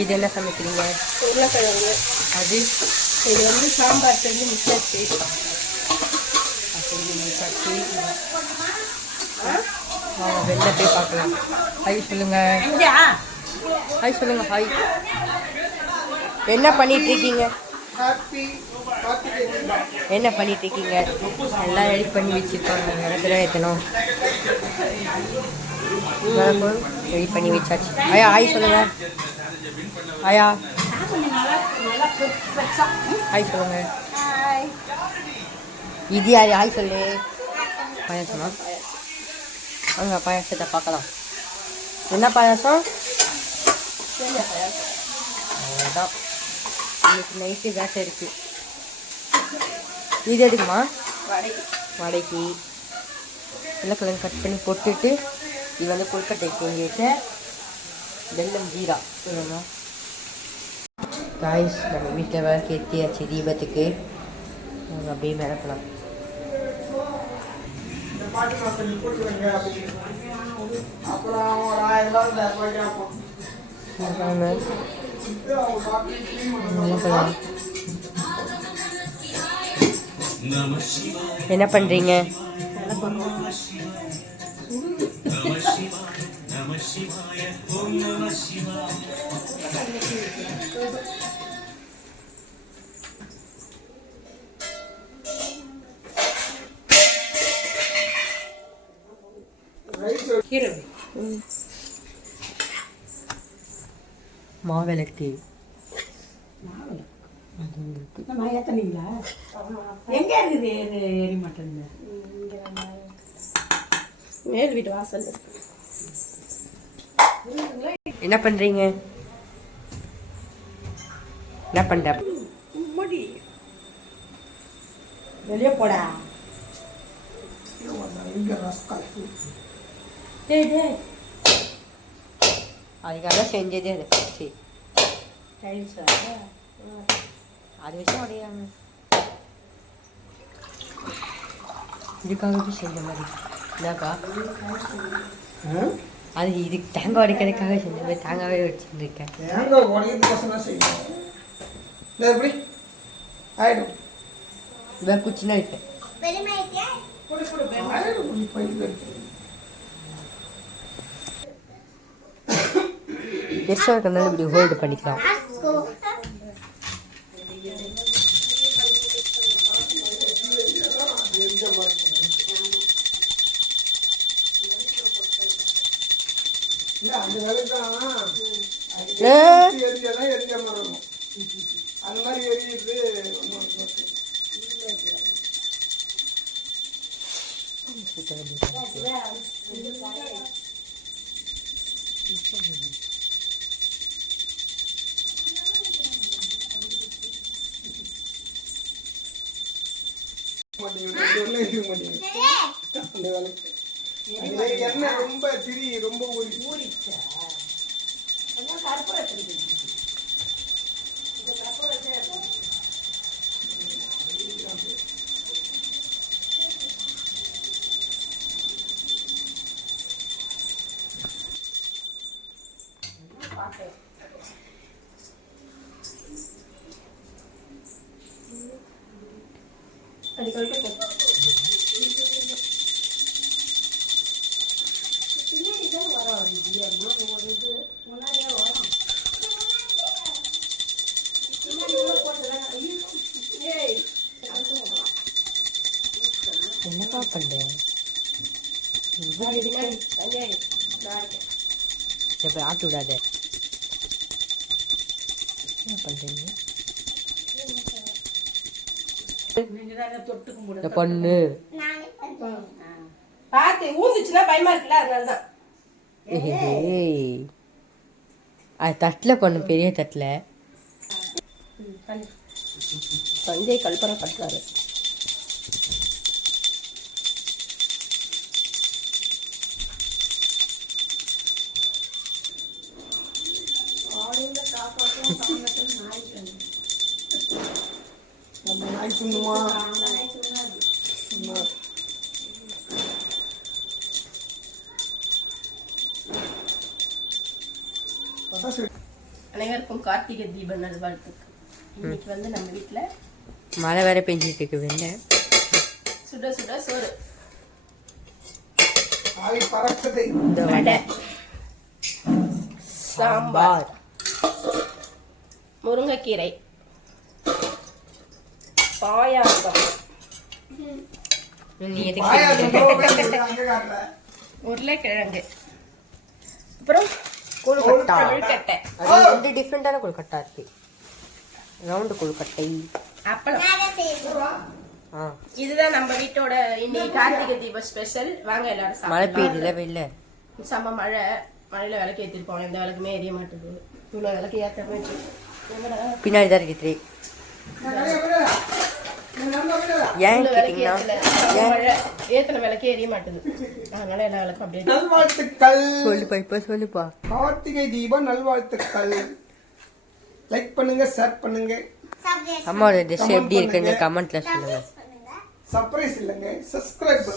இது என்ன சமைக்கிறீங்க? உருளைக்கிழங்கு. அது? இது வந்து சாம்பார் செஞ்சு மிச்சாச்சு சட்டி வாங்க வெளில போய் பார்க்கலாம். ஹாய் சொல்லுங்க. ஹாய் சொல்லுங்க ஹாய். என்ன பண்ணிட்டு இருக்கீங்க என்ன பண்ணிட்டு இருக்கீங்க எல்லாம் ரெடி பண்ணி வச்சிருக்காங்க. இடத்துல ஏற்றணும் ரெடி பண்ணி வச்சாச்சு. ஆயா ஹாய் சொல்லுங்க. ஆயா ஹாய் சொல்லுங்க. இது யார்? ஹாய் சொல்லு. பாயாசமா? வாங்க பாயாசத்தை பார்க்கலாம். என்ன பாயாசம்? அவ்வளோதான் இன்னைக்கு நைட்டு வேட்டை இருக்கு. இது எதுக்குமா? வடைக்கு. உருளைக்கிழங்கு கட் பண்ணி போட்டுட்டு இது வந்து கொழுக்கட்டை கொஞ்சம் வெல்லம் ஜீரா சொல்லணும் காய்ஸ் நம்ம வீட்டில் விளக்கு ஏற்றியாச்சு தீபத்துக்கு. அப்படியே மிளக்கலாம் என்ன பண்ணுறீங்க கீரை மாவிளக்கு. நான் ஏத்தனீங்களா எங்க இருக்குது மேல் வீட்டு வாசல் என்ன பண்ணுறீங்க என்ன பண்ணுற முடி. வெளியே போடா. டேய் டேய். அதுக்காக செஞ்சதே அது. சரி. அது வச்சு உடையாங்க இதுக்காக போய் செஞ்ச மாதிரி. என்னக்கா அது இதுக்கு தேங்காய் உடைக்கிறதுக்காக செஞ்ச மாதிரி தேங்காவே வச்சுருக்கேன் தேங்காய் உடையதுக்கோசம் தான் செய்யணும் இல்லை எப்படி ஆயிடும் இதாக குச்சினா இருக்கு. பெருசாக இருக்கிறதுனால இப்படி ஹோல்டு பண்ணிக்கலாம். அந்த மாதிரி எரியுது மாட்டேங்குது. அந்த வேலைக்கு. எண்ணெய் ரொம்ப திரி ரொம்ப ஊறி. போ. என்னப்பா பண்ணுறேன் இப்போ ஆட்டு விடாத என்ன பண்ணுறீங்க பொண்ணு பார்த்து ஊந்துச்சுன்னா பயமா இருக்குல்ல அது தட்டில் பொண்ணு பெரிய தட்டில் சஞ்சய் கல்பனை கட்டுறாரு நாய் துண்ணுமா அனைவருக்கும் கார்த்திகை தீப நல்வாழ்த்துக்கள். இன்னைக்கு வந்து நம்ம வீட்ல மழை வேற பெஞ்சிட்டு இருக்கு வெளில சுட சுட சோறு. இந்த வடை. சாம்பார். முருங்கைக்கீரை. பாயாசம். உருளைக்கிழங்கு. அப்புறம் கொழுக்கட்டா. கொழுக்கட்டை. அது ரெண்டு டிஃப்ரெண்டான கொழுக்கட்டா இருக்கு. ரவுண்டு கொழுக்கட்டை அப்பளம். ஆ. இதுதான் நம்ம வீட்டோட இன்னைக்கு கார்த்திகை தீப ஸ்பெஷல் வாங்க எல்லாரும் மழை. பெய்யுதுல வெளில செம்ம மழை. மழையில விளக்கு ஏற்றிருப்போம் எந்த விளக்குமே எரிய மாட்டுது இவ்வளோ விளக்கு ஏற்ற போயிட்டு என்னடா பின்னாடி தான் இருக்கு திரை ஏன் கேட்டீங்கன்னா ஏற்றின விளக்கே எரிய மாட்டுது அதனால எல்லா விளக்கும் அப்படியே நல்வாழ்த்துக்கள். சொல்லுப்பா இப்ப சொல்லுப்பா. கார்த்திகை தீப நல்வாழ்த்துக்கள். லைக் பண்ணுங்க ஷேர் பண்ணுங்க. அம்மாவோட ட்ரெஸ் எப்படி இருக்குன்னு கமெண்ட்ல சொல்லுங்க. சர்ப்ரைஸ் இல்லைங்க. சப்ஸ்கிரைப்